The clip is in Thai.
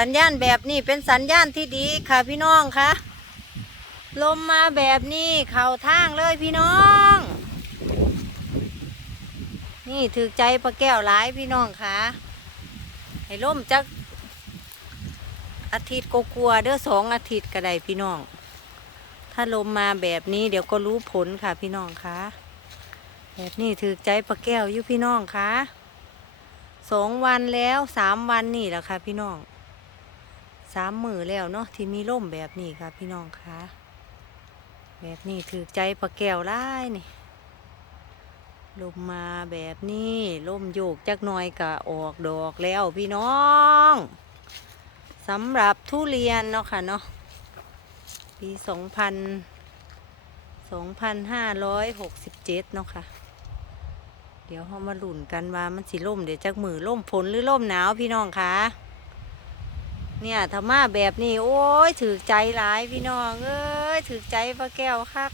สัญญาณแบบนี้เป็นสัญญาณที่ดีค่ะพี่น้องคะลมมาแบบนี้เข่าทางเลยพี่น้อง นี่ถือใจปลาแก้วหลายพี่น้องคะให้ล่มจักอาทิตย์ก็กลัวเด้อสองอาทิตย์ก็ได้พี่น้อง ถ้าลมมาแบบนี้เดี๋ยวก็รู้ผลค่ะพี่น้องคะแบบนี้ถือใจปลาแก้วอยู่พี่น้องคะสองวันแล้วสามวันนี่แหละค่ะพี่น้อง สามมือแล้วเนาะที่มีล่มแบบนี้ค่ะพี่น้องคะแบบนี้ถือใจปลาแก้วไล่นี่ลมมาแบบนี้ล่มโยกจักหน่อยก็ออกดอกแล้วพี่น้องสำหรับทุเรียนเนาะค่ะเนาะปีสองพันสองพันห้าร้อยหกสิบเจ็ดเนาะค่ะ เดี๋ยวเรามาหลุ่นกันว่ามันสิล่มเดี๋ยวจักมือล่มฝนหรือล่มหนาวพี่น้องคะ เนี่ยธรรมะแบบนี้ โอ้ยถือใจหลายพี่น้องเอ้ยถือใจพระแก้วคัก